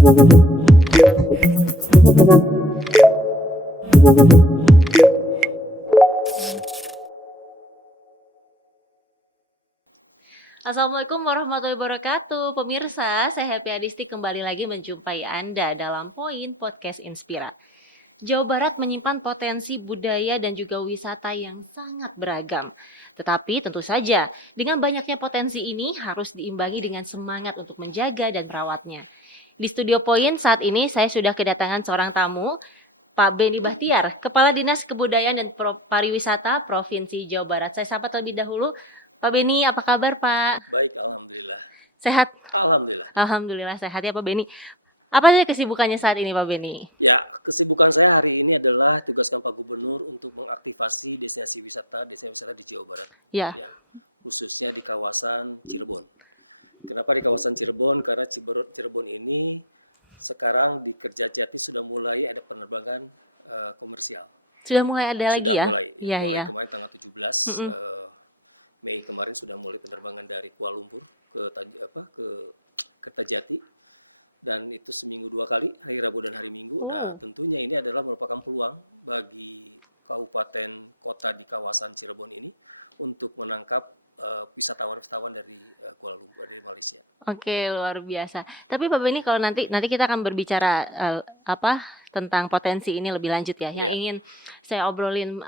Assalamualaikum warahmatullahi wabarakatuh. Pemirsa, saya Happy Adisti kembali lagi menjumpai Anda dalam Poin Podcast Inspira. Jawa Barat menyimpan potensi budaya dan juga wisata yang sangat beragam. Tetapi tentu saja, dengan banyaknya potensi ini harus diimbangi dengan semangat untuk menjaga dan merawatnya. Di studio Poin saat ini saya sudah kedatangan seorang tamu, Pak Beni Bahtiar, Kepala Dinas Kebudayaan dan Pariwisata Provinsi Jawa Barat. Saya sapa terlebih dahulu. Pak Beni, apa kabar Pak? Baik, alhamdulillah. Sehat? Alhamdulillah. Alhamdulillah sehat ya Pak Beni. Apa saja kesibukannya saat ini Pak Beni? Ya, kesibukan saya hari ini adalah tugas Pak Gubernur untuk mengaktifasi destinasi wisata di Jawa Barat. Ya. Khususnya di kawasan Cirebon. Kenapa di kawasan Cirebon? Karena Cirebon ini sekarang di Kertajati sudah mulai ada penerbangan komersial. Sudah mulai ada lagi ya? Iya, iya. Kemarin tanggal 17 Mei kemarin sudah mulai penerbangan dari Kuala Lumpur ke Kertajati. Dan itu seminggu 2 kali, hari Rabu dan hari Minggu. Nah, tentunya ini adalah merupakan peluang bagi kabupaten kota di kawasan Cirebon ini untuk menangkap wisatawan-wisatawan dari Kuala Lumpur, dari Malaysia. Oke, luar biasa. Tapi Pak Beni, kalau nanti kita akan berbicara tentang potensi ini lebih lanjut ya. Yang ingin saya obrolin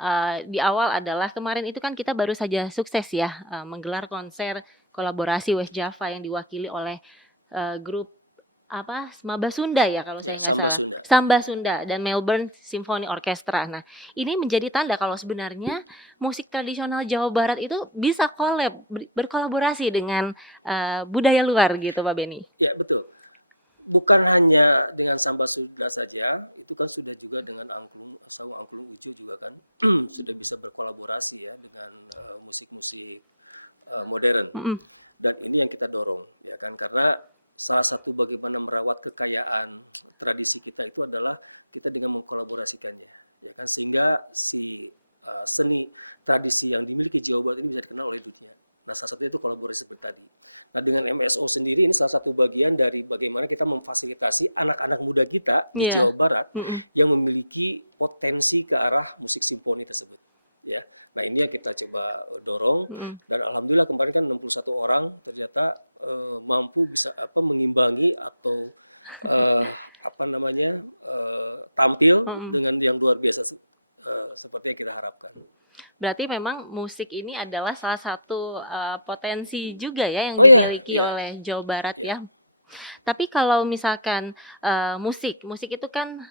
di awal adalah kemarin itu kan kita baru saja sukses ya menggelar konser kolaborasi West Java yang diwakili oleh grup Maba Sunda ya kalau saya nggak salah. Samba Sunda dan Melbourne Symphony Orchestra. Nah, ini menjadi tanda kalau sebenarnya musik tradisional Jawa Barat itu bisa berkolaborasi dengan budaya luar gitu Pak Beni. Ya, betul. Bukan hanya dengan Samba Sunda saja, itu kan sudah juga dengan sama Angklung Ujo juga kan sudah bisa berkolaborasi ya dengan musik-musik modern. Dan ini yang kita dorong ya kan, karena salah satu bagaimana merawat kekayaan tradisi kita itu adalah kita dengan mengkolaborasikannya, ya kan? Sehingga si seni tradisi yang dimiliki Jawa Barat ini bisa dikenal oleh dunia. Nah, salah satunya itu kolaborasi seperti tadi. Nah, dengan MSO sendiri ini salah satu bagian dari bagaimana kita memfasilitasi anak-anak muda kita di Jawa Barat yang memiliki potensi ke arah musik simfoni tersebut. Ya. Nah, ini yang kita coba dorong dan alhamdulillah kemarin kan 61 orang ternyata mampu bisa mengimbangi atau tampil dengan yang luar biasa seperti yang kita harapkan. Berarti memang musik ini adalah salah satu potensi juga ya yang dimiliki oleh Jawa Barat ya. Tapi kalau misalkan musik itu kan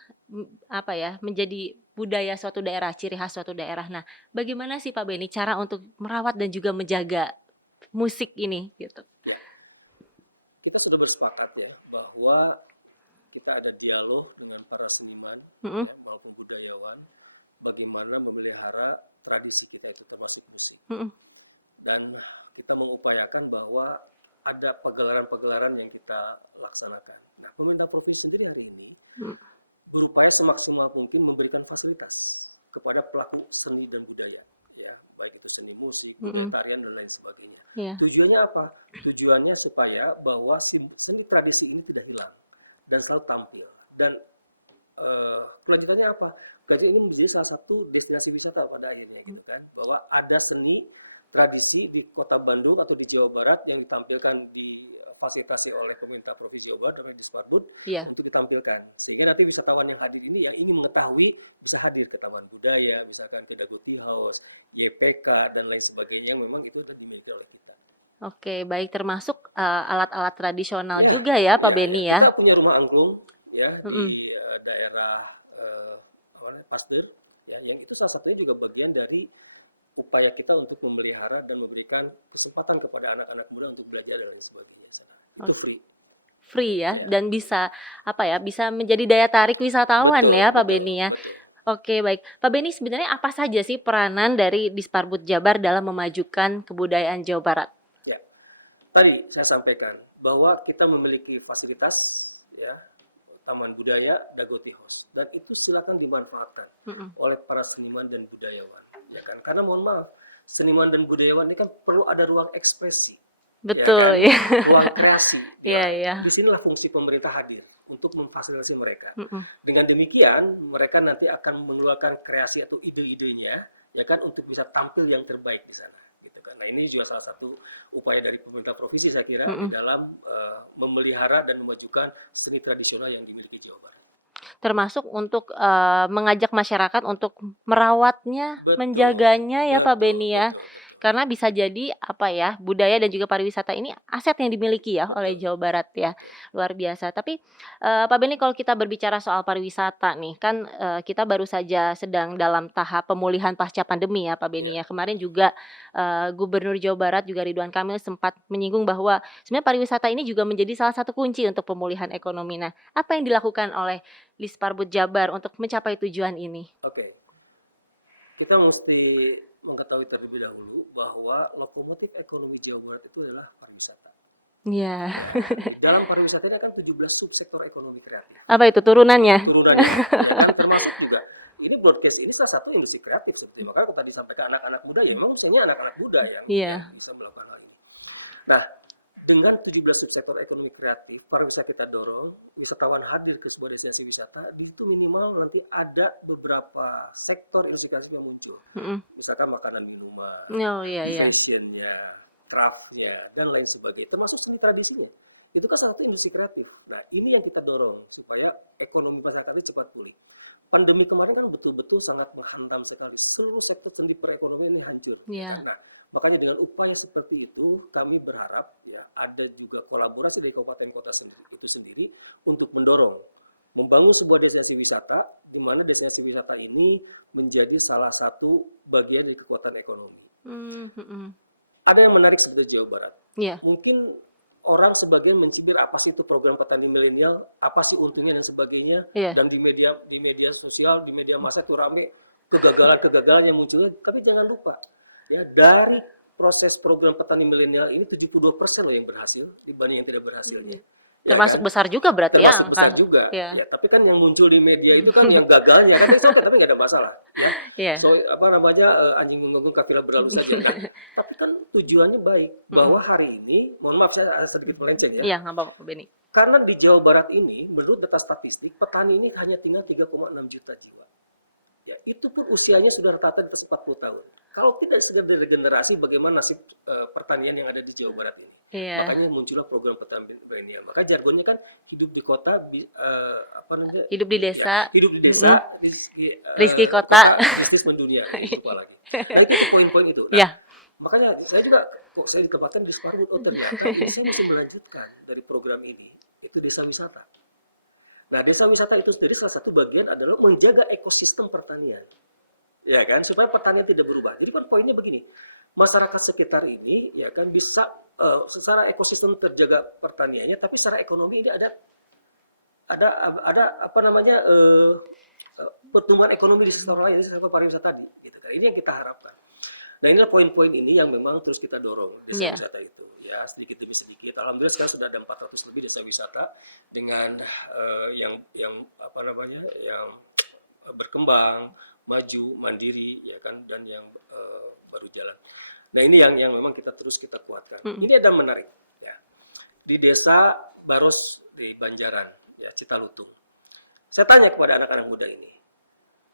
menjadi budaya suatu daerah, ciri khas suatu daerah. Nah, bagaimana sih Pak Beni cara untuk merawat dan juga menjaga musik ini gitu? Ya. Kita sudah bersepakat ya bahwa kita ada dialog dengan para seniman maupun budayawan bagaimana memelihara tradisi kita itu termasuk musik. Dan kita mengupayakan bahwa ada pagelaran-pagelaran yang kita laksanakan. Nah, pemerintah provinsi sendiri hari ini berupaya semaksimal mungkin memberikan fasilitas kepada pelaku seni dan budaya, ya, baik itu seni musik, tarian dan lain sebagainya. Tujuannya apa? Tujuannya supaya bahwa seni tradisi ini tidak hilang dan selalu tampil. Dan kelanjutannya apa? Kelanjutannya ini menjadi salah satu destinasi wisata pada akhirnya, gitu kan? Bahwa ada seni tradisi di Kota Bandung atau di Jawa Barat yang ditampilkan difasilitasi oleh pemerintah Provinsi Jawa Barat dan Disparbud untuk ditampilkan, sehingga nanti wisatawan yang hadir ini yang ingin mengetahui bisa hadir ke Taman Budaya, misalkan ke Dago Tea House, YPK dan lain sebagainya. Memang itu dimiliki oleh kita. Oke, baik, termasuk alat-alat tradisional juga ya Pak Beni ya. Kita punya rumah angklung ya di daerah Pasteur ya, yang itu salah satunya juga bagian dari upaya kita untuk memelihara dan memberikan kesempatan kepada anak-anak muda untuk belajar dan lain sebagainya. Itu free ya, dan bisa bisa menjadi daya tarik wisatawan ya Pak Beni ya. Oke, baik. Pak Beni, sebenarnya apa saja sih peranan dari Disparbud Jabar dalam memajukan kebudayaan Jawa Barat? Ya, tadi saya sampaikan bahwa kita memiliki fasilitas ya, Taman Budaya, Dago Tea House, dan itu silakan dimanfaatkan oleh para seniman dan budayawan, ya kan? Karena mohon maaf, seniman dan budayawan ini kan perlu ada ruang ekspresi, betul ya, kan? Ruang kreasi. Iya. Disinilah fungsi pemerintah hadir untuk memfasilitasi mereka. Mm-mm. Dengan demikian, mereka nanti akan mengeluarkan kreasi atau ide-idenya, ya kan, untuk bisa tampil yang terbaik di sana. Gitu kan. Nah, ini juga salah satu upaya dari pemerintah provinsi saya kira di dalam memelihara dan memajukan seni tradisional yang dimiliki Jawa Barat. Termasuk untuk, mengajak masyarakat untuk merawatnya, Betul, menjaganya ya Pak betul, Beni ya. betul, betul. Karena bisa jadi, apa ya, budaya dan juga pariwisata ini aset yang dimiliki ya oleh Betul. Jawa Barat ya, luar biasa. Tapi, Pak Beni kalau kita berbicara soal pariwisata nih, kan, kita baru saja sedang dalam tahap pemulihan pasca pandemi ya Pak Beni Ya, ya. Kemarin juga, Gubernur Jawa Barat juga Ridwan Kamil sempat menyinggung bahwa sebenarnya pariwisata ini juga menjadi salah satu kunci untuk pemulihan ekonomi. Nah, apa yang dilakukan oleh Lisparbud Jabar untuk mencapai tujuan ini? oke. Kita mesti mengetahui terlebih dahulu bahwa lokomotif ekonomi Jawa Barat itu adalah pariwisata. Iya. Di dalam pariwisata ini akan 17 subsektor ekonomi kreatif. Apa itu turunannya? Turunannya, ya kan, termasuk juga ini broadcast ini salah satu industri kreatif seperti makanya aku tadi sampaikan anak-anak muda ya memang usianya anak-anak muda yang Iya. bisa melakukan hal ini. Nah, dengan 17 subsektor ekonomi kreatif, pariwisata kita dorong, wisatawan hadir ke sebuah destinasi wisata, di situ minimal nanti ada beberapa sektor industri kreatif yang muncul. Mm-mm. Misalkan makanan minuman, Oh iya iya. fashionnya, craftnya, dan lain sebagainya, termasuk seni tradisinya. Itu kan salah satu industri kreatif. Nah, ini yang kita dorong supaya ekonomi masyarakat itu cepat pulih. Pandemi kemarin kan betul-betul sangat menghantam sekali. Seluruh sektor seni perekonomian ini hancur. Iya. Nah, makanya dengan upaya seperti itu, kami berharap ya ada juga kolaborasi dari kabupaten kota itu sendiri untuk mendorong, membangun sebuah destinasi wisata, di mana destinasi wisata ini menjadi salah satu bagian dari kekuatan ekonomi. Mm-mm. Ada yang menarik seperti Jawa Barat. Iya. Mungkin orang sebagian mencibir apa sih itu program petani milenial, apa sih untungnya dan sebagainya, Iya. dan di media sosial, di media massa itu rame kegagalan-kegagalan yang muncul. Tapi jangan lupa, ya dari proses program petani milenial ini 72% loh yang berhasil dibanding yang tidak berhasilnya. Ya Termasuk kan? besar juga berarti ya Termasuk besar angka. juga. Iya. Ya, tapi kan yang muncul di media itu kan yang gagalnya kan oke, tapi nggak ada masalah. Ya. Iya. So apa namanya anjing menggonggong kafilah berlalu saja. Nah, tapi kan tujuannya baik bahwa hari ini, mohon maaf saya sedikit melenceng ya. Iya, nggak apa-apa Pak Beni. Karena di Jawa Barat ini, menurut data statistik, petani ini hanya tinggal 3,6 juta jiwa. Ya, itu pun usianya sudah rata-rata di atas 40 tahun. Kalau tidak segera regenerasi, bagaimana nasib pertanian yang ada di Jawa Barat ini? Iya. Makanya muncullah program petani milenial. Maka jargonnya kan hidup di kota, apa namanya? Hidup di desa. Ya, hidup di desa, Rizki kota. bisnis mendunia. Lupa lagi. Nah, itu poin-poin itu. Nah, Iya. makanya saya juga, kok saya di kabupaten di Lisparbud, oh ternyata saya mesti melanjutkan dari program ini, itu desa wisata. Nah, desa wisata itu sendiri salah satu bagian adalah menjaga ekosistem pertanian. Ya kan, supaya pertanian tidak berubah. Jadi kan poinnya begini, masyarakat sekitar ini ya kan bisa secara ekosistem terjaga pertaniannya, tapi secara ekonomi ini ada apa namanya pertumbuhan ekonomi di sektor lain, di sektor pariwisata tadi. Gitu kan. Ini yang kita harapkan. Nah, inilah poin-poin ini yang memang terus kita dorong desa wisata itu. Ya, sedikit demi sedikit. Alhamdulillah sekarang sudah ada 400 lebih desa wisata dengan yang apa namanya yang berkembang, maju, mandiri, ya kan, dan yang baru jalan. Nah, ini yang memang kita kuatkan. Ini ada menarik, ya. Di desa Baros di Banjaran, ya Citalutung. Saya tanya kepada anak-anak muda ini,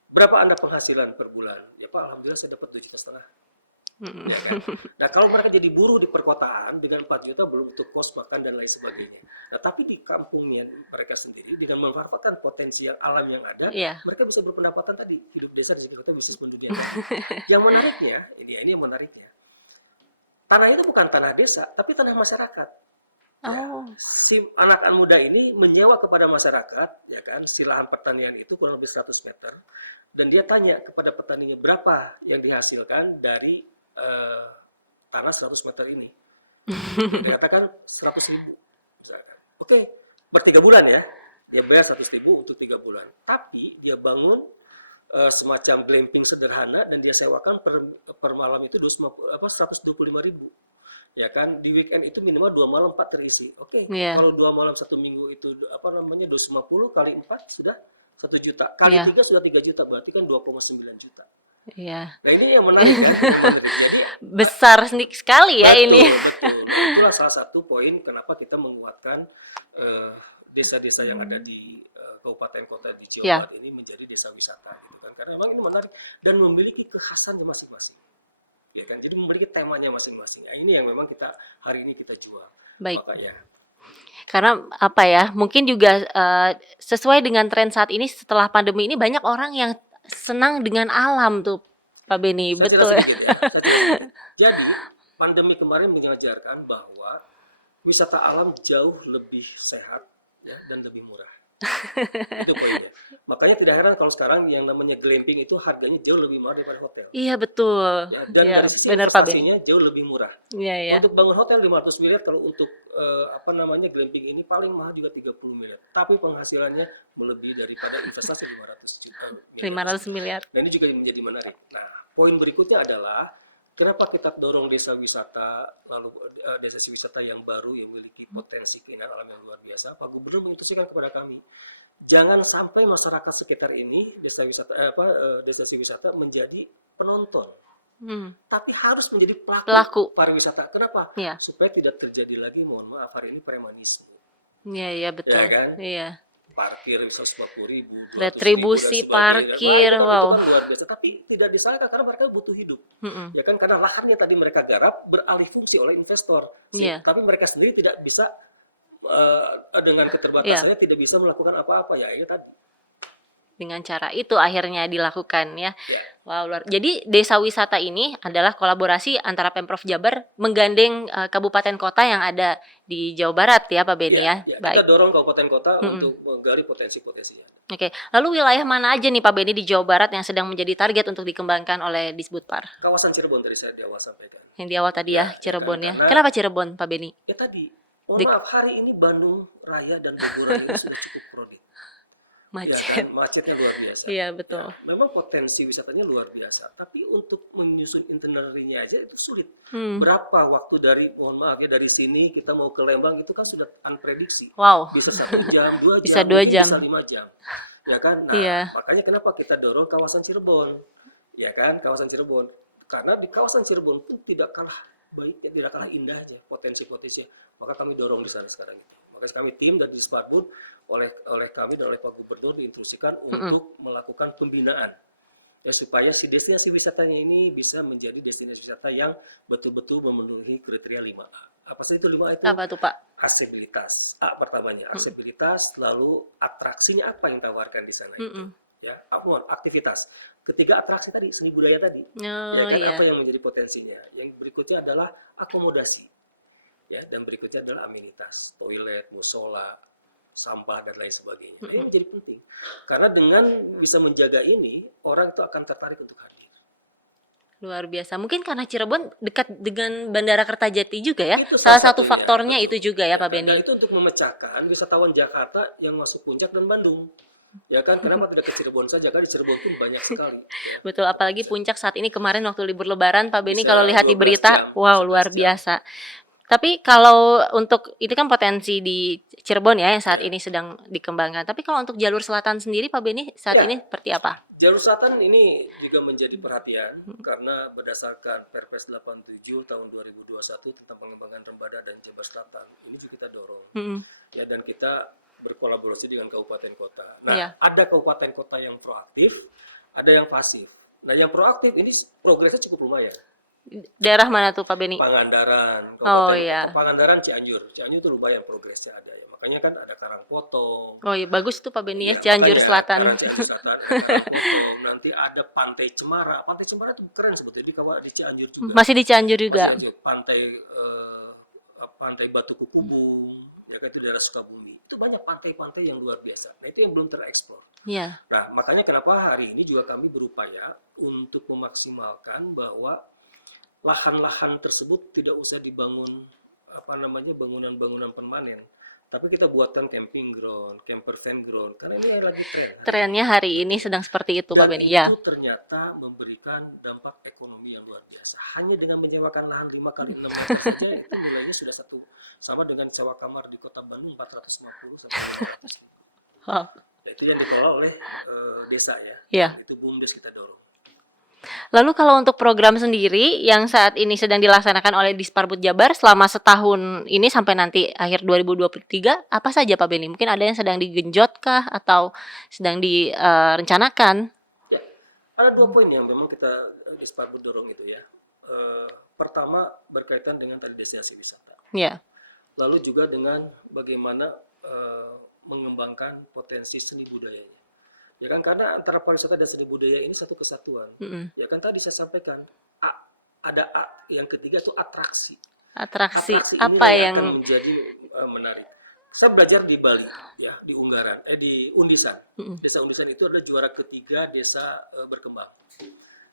berapa Anda penghasilan per bulan? Ya Pak, alhamdulillah saya dapat 2,5 juta. Ya kan? Nah, kalau mereka jadi buruh di perkotaan dengan 4 juta belum untuk kos makan dan lain sebagainya. Nah, tapi di kampungnya mereka sendiri dengan memanfaatkan potensi yang alam yang ada, mereka bisa berpendapatan tadi hidup desa di sekitar kota bisnis mendunia. Yang menariknya, ini yang menariknya. Tanah itu bukan tanah desa, tapi tanah masyarakat. Oh. Ya, si anak-anak muda ini menyewa kepada masyarakat, ya kan, si lahan pertanian itu kurang lebih 100 meter, dan dia tanya kepada petaninya berapa yang dihasilkan dari tanah 100 meter ini. Dia katakan 100.000 misalkan. Oke, ber3 bulan ya. Dia bayar 100.000 untuk 3 bulan. Tapi dia bangun semacam glamping sederhana dan dia sewakan per malam itu 125.000. Ya kan, di weekend itu minimal 2 malam 4 terisi. Oke, kalau 2 malam 1 minggu itu apa namanya 250 kali 4 sudah 1 juta. Kali 3 sudah 3 juta, berarti kan 2,9 juta. Iya. Nah, ini yang menarik kan. Jadi besar sekali ya betul, ini. Betul. Itulah salah satu poin kenapa kita menguatkan desa-desa yang ada di kabupaten kota di Jawa Ya, Barat ini menjadi desa wisata gitu kan, karena memang ini menarik dan memiliki kekhasannya masing-masing, ya kan, jadi memiliki temanya masing-masing. Nah, ini yang memang kita hari ini kita jual, baik. maka ya Karena apa ya, mungkin juga, sesuai dengan tren saat ini setelah pandemi ini banyak orang yang senang dengan alam tuh, Pak Beni, saya cerita betul ya? sedikit ya, saya cerita sedikit. Jadi pandemi kemarin mengajarkan bahwa wisata alam jauh lebih sehat ya, dan lebih murah. Itu poinnya. Makanya tidak heran kalau sekarang yang namanya glamping itu harganya jauh lebih mahal daripada hotel. Iya betul, Ya, dan iya dari sisi benar Pak Beni. investasinya jauh lebih murah. Iya iya, Untuk bangun hotel 500 miliar, kalau untuk apa namanya glamping ini paling mahal juga 30 miliar. Tapi penghasilannya melebihi daripada investasi 500 juta miliar 500 tersebut. miliar. Nah, ini juga menjadi menarik. Nah, poin berikutnya adalah kenapa kita dorong desa wisata, lalu desa wisata yang baru yang memiliki potensi keindahan alam yang luar biasa. Pak Gubernur menginstruksikan kepada kami, jangan sampai masyarakat sekitar ini desa wisata desa wisata menjadi penonton, tapi harus menjadi pelaku Pelaku. pariwisata. Kenapa? Iya. Supaya tidak terjadi lagi, mohon maaf, hari ini premanisme. Iya iya betul. Ya kan? Iya. Parkir 150.000, 200.000 dan Retribusi sebagainya. parkir, Nah, wow. itu kan luar biasa. Tapi tidak disalahkan karena mereka butuh hidup. Ya kan? Karena lahannya tadi mereka garap beralih fungsi oleh investor. Iya. Tapi mereka sendiri tidak bisa dengan Iya. keterbatasannya tidak bisa melakukan apa-apa, ya ini tadi. Dengan cara itu akhirnya dilakukan ya. Ya. Wow, jadi desa wisata ini adalah kolaborasi antara Pemprov Jabar menggandeng kabupaten kota yang ada di Jawa Barat ya Pak Beni ya. Ya, Baik. kita dorong kabupaten kota untuk menggali potensi-potensi. Oke. Lalu wilayah mana aja nih Pak Beni di Jawa Barat yang sedang menjadi target untuk dikembangkan oleh Disbudpar? Kawasan Cirebon tadi saya di awal sampaikan. Yang di awal tadi ya, Cirebon ya. Karena- Kenapa Cirebon Pak Beni? Ya tadi, mohon maaf, hari ini Bandung Raya dan Bogor Raya ini sudah cukup kredit. Ya Macet. kan, macetnya luar biasa. Iya betul. Ya, memang potensi wisatanya luar biasa, tapi untuk menyusun itinerary-nya aja itu sulit. Berapa waktu dari, mohon maaf ya, dari sini kita mau ke Lembang itu kan sudah unprediksi. Wow. Bisa 1 jam, 2 jam, Bisa 2 mungkin jam. bisa 5 jam. Ya kan? Nah, Iya. makanya kenapa kita dorong kawasan Cirebon. Ya kan, kawasan Cirebon. Karena di kawasan Cirebon pun tidak kalah baiknya, tidak kalah indahnya potensi-potensinya. Maka kami dorong di sana sekarang ini. Maka kami tim dari Disbudpar oleh kami dan oleh Pak Gubernur diinstruksikan untuk melakukan pembinaan ya, supaya si destinasi wisatanya ini bisa menjadi destinasi wisata yang betul-betul memenuhi kriteria 5A. Apa saja itu 5A itu? Apa tuh Pak? Aksesibilitas. A pertamanya, aksesibilitas, lalu atraksinya apa yang ditawarkan di sana itu. Ya, aktivitas. Ketiga atraksi tadi, seni budaya tadi. Oh, Ya kan, iya. apa yang menjadi potensinya? Yang berikutnya adalah akomodasi. Ya, dan berikutnya adalah amenitas, toilet, musola, sampah dan lain sebagainya. Ini menjadi penting. Karena dengan bisa menjaga ini, orang itu akan tertarik untuk hadir. Luar biasa. Mungkin karena Cirebon dekat dengan Bandara Kertajati juga ya. Itu Salah satunya, satu faktornya betul. itu juga ya Pak Dan Beni. itu untuk memecahkan wisatawan Jakarta yang masuk Puncak dan Bandung. Ya kan, kenapa tidak ke Cirebon saja? Kan di Cirebon pun banyak sekali. Ya. Betul, apalagi Puncak saat ini kemarin waktu libur Lebaran Pak Beni Bisa kalau lihat di 12 berita, jam, wow 11 luar jam. biasa. Tapi kalau untuk itu kan potensi di Cirebon ya yang saat ini sedang dikembangkan. Tapi kalau untuk jalur selatan sendiri Pak Beni saat Ya. ini seperti apa? Jalur selatan ini juga menjadi perhatian karena berdasarkan Perpres 87 tahun 2021 tentang pengembangan Rembada dan Jabar Selatan. Ini juga kita dorong. Ya, dan kita berkolaborasi dengan kabupaten kota. Nah, Iya. ada kabupaten kota yang proaktif, ada yang pasif. Nah, yang proaktif ini progresnya cukup lumayan. Daerah mana tuh Pak Beni? Pangandaran, Oh, kabupaten iya. Pangandaran, Cianjur. Cianjur itu lumayan progresnya ada ya. Makanya kan ada Karangpotong. Oh iya bagus tuh Pak Beni ya, Ya, Cianjur makanya Selatan. Cianjur Selatan, ada Karangpotong. Nanti ada Pantai Cemara. Pantai Cemara itu keren sebetulnya di Cianjur juga. Masih di Cianjur juga. Masih ada pantai Batu Kukubung, ya kan, itu daerah Sukabumi. Itu banyak pantai-pantai yang luar biasa. Nah, itu yang belum tereksplor. Iya. Nah, makanya kenapa hari ini juga kami berupaya untuk memaksimalkan bahwa lahan-lahan tersebut tidak usah dibangun bangunan-bangunan permanen, tapi kita buatkan camping ground, camper van ground, karena ini lagi tren. Trennya hari ini sedang seperti itu Pak Dan Beni. itu Ya. ternyata memberikan dampak ekonomi yang luar biasa. Hanya dengan menyewakan lahan 5 kali 6 meter saja itu nilainya sudah sama dengan sewa kamar di Kota Bandung 450 sampai 500. Wow. Itu yang dikelola oleh desa ya. Iya. Itu BUMDes kita dorong. Lalu kalau untuk program sendiri yang saat ini sedang dilaksanakan oleh Disparbud Jabar selama setahun ini sampai nanti akhir 2023, apa saja Pak Beni? Mungkin ada yang sedang digenjot kah atau sedang direncanakan? Ya, ada 2 poin yang memang kita Disparbud dorong itu ya. Pertama berkaitan dengan tadi destinasi wisata. Ya. Lalu juga dengan bagaimana mengembangkan potensi seni budayanya. Ya kan, karena antara pariwisata dan seni budaya ini satu kesatuan. Ya kan, tadi saya sampaikan ada yang ketiga itu atraksi. Atraksi Atraksi apa inilah yang yang akan menjadi menarik. Saya belajar di Bali, ya di Unggaran, di Undisan. Desa Undisan itu adalah juara ketiga desa berkembang.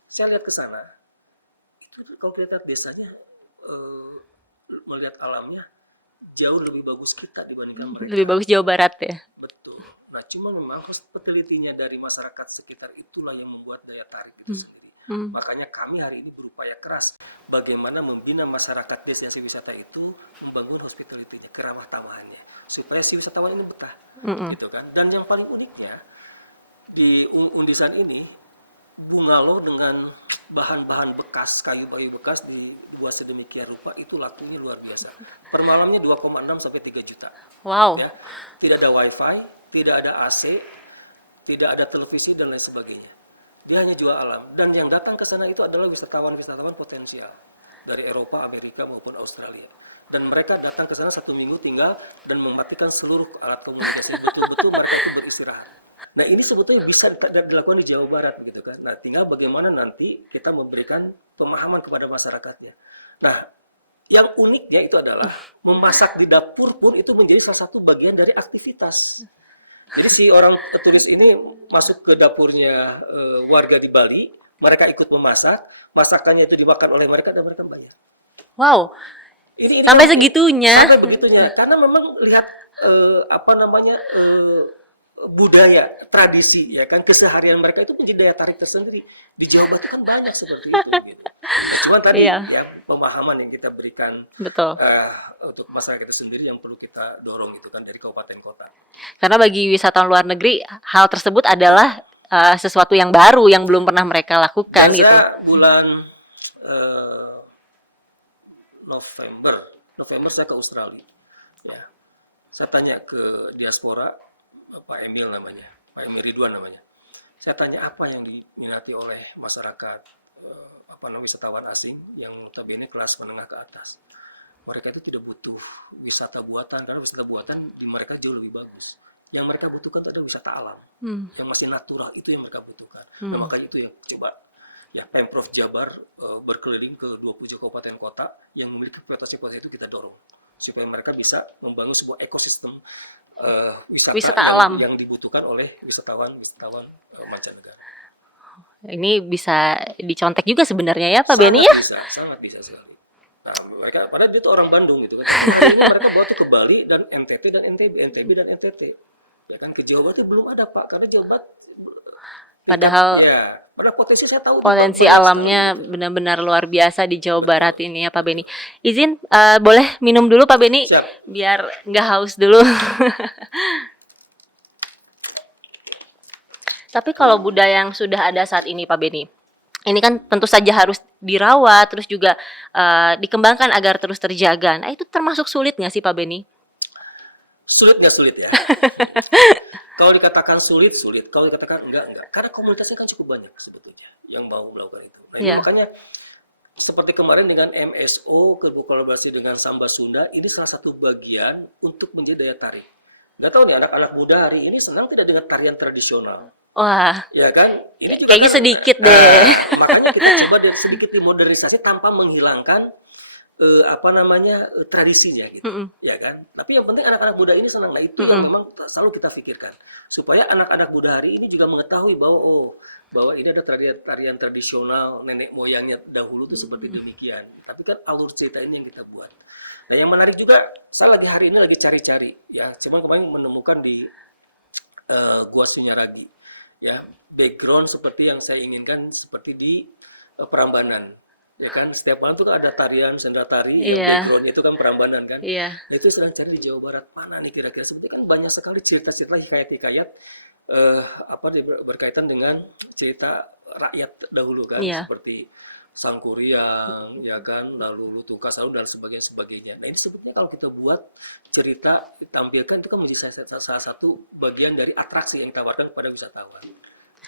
Saya lihat ke sana, itu kalau kita lihat desanya, melihat alamnya jauh lebih bagus kita dibandingkan mereka. lebih bagus Jawa Barat ya? Betul. Nah, cuma memang hospitality-nya dari masyarakat sekitar itulah yang membuat daya tarik itu sendiri. Makanya kami hari ini berupaya keras bagaimana membina masyarakat destinasi wisata itu, membangun hospitality-nya, keramah tamahannya, supaya si wisatawan ini betah, gitu kan. Dan yang paling uniknya di Undisan ini, bungalow dengan bahan-bahan bekas, kayu-kayu bekas dibuat sedemikian rupa, itu lakunya luar biasa. Per malamnya 2,6 sampai 3 juta. Wow. Ya. Tidak ada wifi, tidak ada AC, tidak ada televisi dan lain sebagainya. Dia hanya jual alam. Dan yang datang ke sana itu adalah wisatawan-wisatawan potensial dari Eropa, Amerika maupun Australia. Dan mereka datang ke sana 1 minggu tinggal dan mematikan seluruh alat komunikasi. Betul-betul mereka itu beristirahat. Nah, ini sebetulnya bisa dilakukan di Jawa Barat gitu kan. Nah, tinggal bagaimana nanti kita memberikan pemahaman kepada masyarakatnya. Nah, yang uniknya itu adalah memasak di dapur pun itu menjadi salah satu bagian dari aktivitas. Jadi si orang turis ini masuk ke dapurnya warga di Bali, mereka ikut memasak, masakannya itu dimakan oleh mereka dan mereka bayar. Wow. Ini Sampai segitunya. Sampai begitunya, karena memang lihat budaya, tradisi, ya kan, keseharian mereka itu menjadi daya tarik tersendiri. Di Jawa Barat kan banyak seperti itu. Gitu. Nah, cuman tadi Iya. ya pemahaman yang kita berikan Betul. untuk masyarakat itu sendiri yang perlu kita dorong itu kan dari kabupaten kota. Karena bagi wisatawan luar negeri, hal tersebut adalah sesuatu yang baru yang belum pernah mereka lakukan Dan gitu. saya bulan November saya ke Australia. Ya, saya tanya ke diaspora, Pak Emil namanya, Pak Emil Ridwan namanya. Saya tanya apa yang diminati oleh masyarakat wisatawan asing yang notabene kelas menengah ke atas. Mereka itu tidak butuh wisata buatan, karena wisata buatan di mereka jauh lebih bagus. Yang mereka butuhkan itu adalah wisata alam, yang masih natural, itu yang mereka butuhkan. Nah, makanya itu yang coba ya Pemprov Jabar berkeliling ke 27 kabupaten kota yang memiliki potensi-potensi itu kita dorong supaya mereka bisa membangun sebuah ekosistem wisata alam yang dibutuhkan oleh wisatawan mancanegara. Ini bisa dicontek juga sebenarnya ya Pak Beni ya? Sangat bisa sekali. Nah, mereka padahal dia tuh orang Bandung gitu kan. Ini mereka bawa tuh ke Bali dan NTT dan NTB dan NTT. Ya kan, ke Jawa Barat belum ada Pak, karena Jawa Barat padahal potensi saya tahu potensi alamnya benar-benar luar biasa di Jawa Barat ini ya Pak Beni. Izin boleh minum dulu Pak Beni? Siap. Biar nggak haus dulu. Tapi kalau budaya yang sudah ada saat ini Pak Beni, ini kan tentu saja harus dirawat, terus juga dikembangkan agar terus terjaga. Nah, itu termasuk sulit nggak sih Pak Beni? Sulit nggak sulit ya? Kalau dikatakan sulit. Kalau dikatakan enggak. Karena komunitasnya kan cukup banyak sebetulnya yang mau melakukan itu. Nah, ini makanya seperti kemarin dengan MSO berkolaborasi dengan Samba Sunda, ini salah satu bagian untuk menjadi daya tarik. Nggak tahu nih anak-anak muda hari ini senang tidak dengan tarian tradisional. Wah, ya kan? Ini juga kayaknya kan, sedikit deh. Makanya kita coba sedikit dimodernisasi tanpa menghilangkan tradisinya gitu, ya kan? Tapi yang penting anak-anak muda ini senang. Nah, itu yang memang selalu kita pikirkan supaya anak-anak muda hari ini juga mengetahui bahwa ini ada tarian tradisional nenek moyangnya dahulu itu seperti demikian. Tapi kan alur cerita ini yang kita buat. Nah, yang menarik juga, saya hari ini lagi cari-cari, ya, cuman kemarin menemukan di Gua Sunyaragi, ya, background seperti yang saya inginkan seperti di Prambanan. Ya kan, setiap malam tuh kan ada tarian senda tari, yang backgroundnya itu kan Prambanan kan. Nah, itu sedang cari di Jawa Barat, mana nih kira-kira, sebetulnya kan banyak sekali cerita-cerita hikayat-hikayat berkaitan dengan cerita rakyat dahulu kan, Iya. seperti Sangkuriang, ya kan, lalu Lutu Kasalu dan sebagainya. Nah ini sebetulnya kalau kita buat cerita tampilkan itu kan menjadi salah satu bagian dari atraksi yang ditawarkan kepada wisatawan.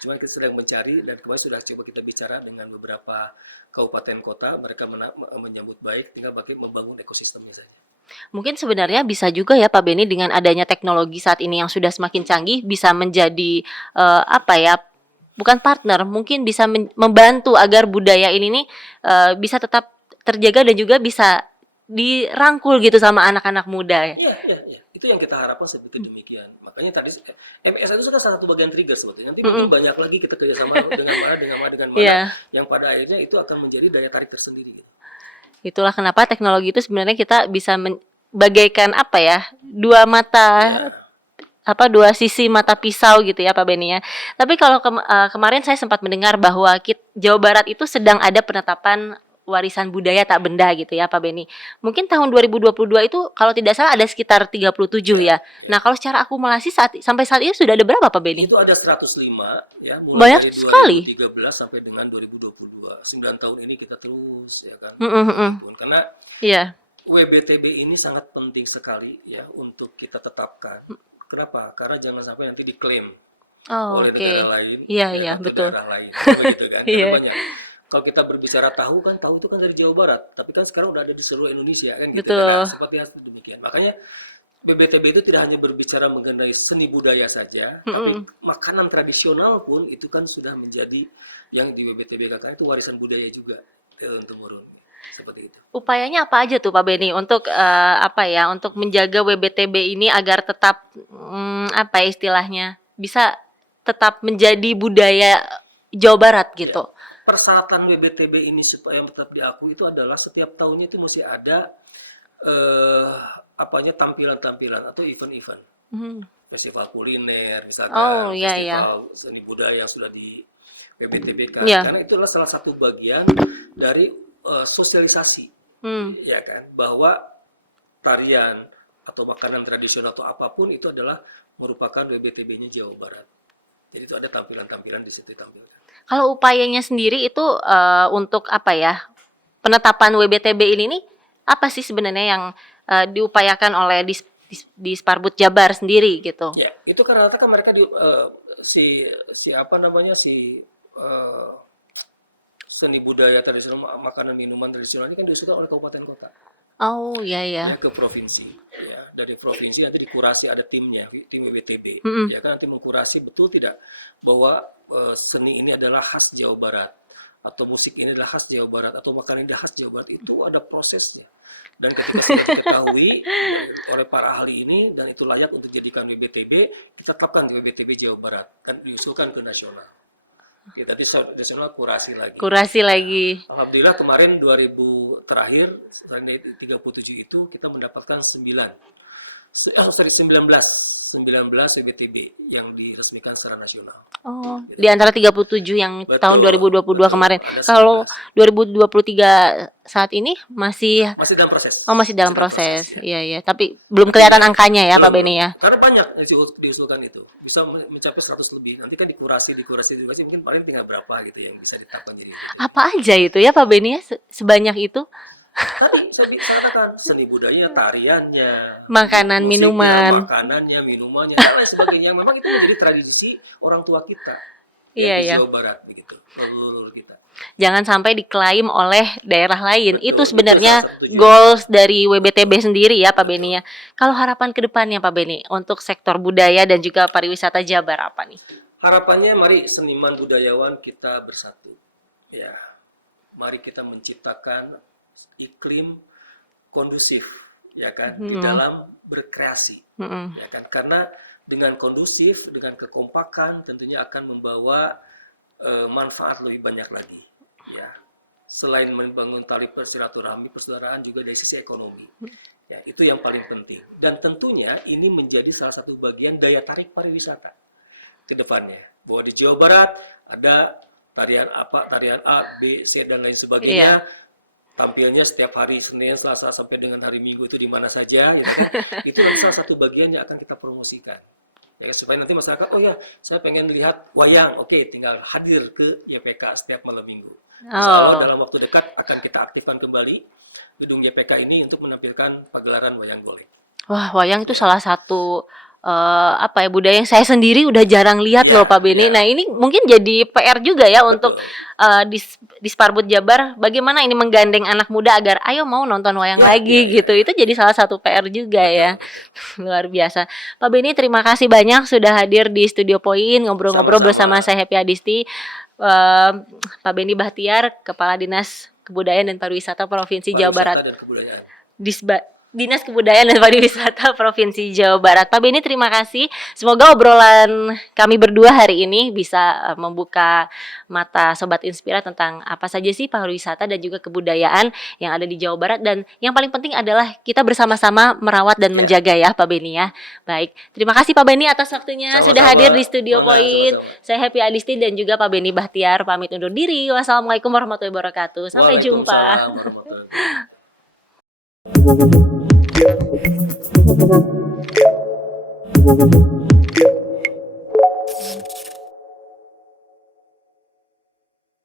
Cuma kita sedang mencari dan kemarin sudah coba kita bicara dengan beberapa kabupaten kota, mereka menyambut baik, tinggal bagaimana membangun ekosistemnya saja. Mungkin sebenarnya bisa juga ya Pak Beni dengan adanya teknologi saat ini yang sudah semakin canggih bisa menjadi apa ya? Bukan partner, mungkin bisa membantu agar budaya ini nih bisa tetap terjaga dan juga bisa dirangkul gitu sama anak-anak muda ya. Iya. Itu yang kita harapkan seperti demikian. Makanya tadi MS itu kan salah satu bagian trigger sebetulnya. Nanti mungkin banyak lagi kita kerjasama dengan mana, Iya. yang pada akhirnya itu akan menjadi daya tarik tersendiri. Gitu. Itulah kenapa teknologi itu sebenarnya kita bisa bagaikan apa ya? Dua mata dua sisi mata pisau gitu ya Pak Beni ya. Tapi kalau kemarin saya sempat mendengar bahwa Jawa Barat itu sedang ada penetapan warisan budaya tak benda gitu ya Pak Beni. Mungkin tahun 2022 itu kalau tidak salah ada sekitar 37 ya. Nah, kalau secara akumulasi sampai saat ini sudah ada berapa Pak Beni? Itu ada 105 ya, mulai banyak dari sekali. 2013 sampai dengan 2022. 9 tahun ini kita terus ya kan. Karena WBTB ini sangat penting sekali ya untuk kita tetapkan. Kenapa? Karena jangan sampai nanti diklaim oleh negara lain, betul. Negara lain, begitu kan? Banyak. Kalau kita berbicara tahu itu kan dari Jawa Barat, tapi kan sekarang udah ada di seluruh Indonesia kan gitu. Betul. Nah, seperti demikian. Makanya BBTB itu tidak hanya berbicara mengenai seni budaya saja, tapi makanan tradisional pun itu kan sudah menjadi yang di BBTB katakan itu warisan budaya juga turun-temurun. Seperti itu. Upayanya apa aja tuh Pak Beni untuk untuk menjaga WBTB ini agar tetap istilahnya bisa tetap menjadi budaya Jawa Barat gitu. Ya, persyaratan WBTB ini supaya tetap diakui itu adalah setiap tahunnya itu mesti ada tampilan-tampilan atau event-event. Festival kuliner misalkan, festival seni budaya yang sudah di WBTB kan. Karena itulah salah satu bagian dari sosialisasi, ya kan, bahwa tarian atau makanan tradisional atau apapun itu adalah merupakan WBTB-nya Jawa Barat. Jadi itu ada tampilan-tampilan di situ ditampilkan. Kalau upayanya sendiri itu untuk penetapan WBTB ini nih apa sih sebenarnya yang diupayakan oleh di Sparbud Jabar sendiri gitu? Ya, itu karena kan mereka seni budaya tradisional, makanan minuman tradisional ini kan diusulkan oleh kabupaten kota. Oh iya. Ya ke provinsi. Ya, dari provinsi nanti dikurasi ada timnya, tim WBTB. Ya kan nanti mengkurasi betul tidak bahwa seni ini adalah khas Jawa Barat atau musik ini adalah khas Jawa Barat atau makanan ini khas Jawa Barat, itu ada prosesnya. Dan ketika sudah diketahui oleh para ahli ini dan itu layak untuk dijadikan WBTB, kita tetapkan ke WBTB Jawa Barat dan diusulkan ke nasional. Ya, tadi nasional kurasi lagi. Alhamdulillah kemarin 2000 terakhir 37 itu kita mendapatkan 19 WBTB yang diresmikan secara nasional. Oh, gitu. Di antara 37 yang betul, tahun 2022 kemarin. Kalau 2023 saat ini masih dalam proses. Oh, masih dalam proses. Iya. Tapi belum kelihatan angkanya ya, Pak Beni ya. Karena banyak yang diusulkan itu. Bisa mencapai 100 lebih. Nanti kan dikurasi mungkin paling tinggal berapa gitu yang bisa ditambah jadi. Apa aja itu ya, Pak Beni ya? Sebanyak itu? Tadi saya katakan seni budaya, tariannya, makanan, musiknya, minumannya, dan lain sebagainya. Memang itu menjadi tradisi orang tua kita. Di Jawa Barat begitu, leluhur kita. Jangan sampai diklaim oleh daerah lain. Betul, itu sebenarnya goals dari WBTB sendiri ya, Pak Beni ya. Kalau harapan ke depannya Pak Beni untuk sektor budaya dan juga pariwisata Jabar apa nih? Harapannya mari seniman budayawan kita bersatu. Ya. Mari kita menciptakan iklim kondusif ya kan di dalam berkreasi ya kan, karena dengan kondusif, dengan kekompakan tentunya akan membawa manfaat lebih banyak lagi ya, selain membangun tali silaturahmi persaudaraan juga dari sisi ekonomi ya, itu yang paling penting dan tentunya ini menjadi salah satu bagian daya tarik pariwisata ke depannya, bahwa di Jawa Barat ada tarian A, B, C dan lain sebagainya. Tampilnya setiap hari Senin, Selasa sampai dengan hari Minggu itu di mana saja, ya kan? Itu kan salah satu bagian yang akan kita promosikan. ya supaya nanti masyarakat, oh ya saya pengen lihat wayang, oke, tinggal hadir ke YPK setiap malam minggu. Insya Allah Oh. dalam waktu dekat akan kita aktifkan kembali gedung YPK ini untuk menampilkan pagelaran wayang golek. Wah, wayang itu salah satu apa ya, budaya yang saya sendiri udah jarang lihat loh Ya, Pak Beni. ya, Nah, ini mungkin jadi PR juga ya untuk betul. di Sparbud Jabar, bagaimana ini menggandeng anak muda agar ayo mau nonton wayang Ya, lagi ya, ya, gitu. ya. Itu jadi salah satu PR juga ya. Betul. Luar biasa. Pak Beni, terima kasih banyak sudah hadir di Studio Point ngobrol-ngobrol bersama Sama-sama. saya Happy Adisti. Eh, Pak Beni Bahtiar, Kepala Dinas Kebudayaan dan Pariwisata Provinsi Jawa Barat. Pariwisata dan kebudayaan. Dinas Kebudayaan dan Pariwisata Provinsi Jawa Barat. Pak Beni, terima kasih. Semoga obrolan kami berdua hari ini bisa membuka mata Sobat Inspira tentang apa saja sih pariwisata dan juga kebudayaan yang ada di Jawa Barat. Dan yang paling penting adalah kita bersama-sama merawat dan menjaga ya Pak Beni ya. Baik, terima kasih Pak Beni atas waktunya sudah hadir di Studio Point. Saya Happy Adisti dan juga Pak Beni Bahtiar pamit undur diri. Wassalamualaikum warahmatullahi wabarakatuh. Sampai jumpa. Waalaikumsalam warahmatullahi wabarakatuh.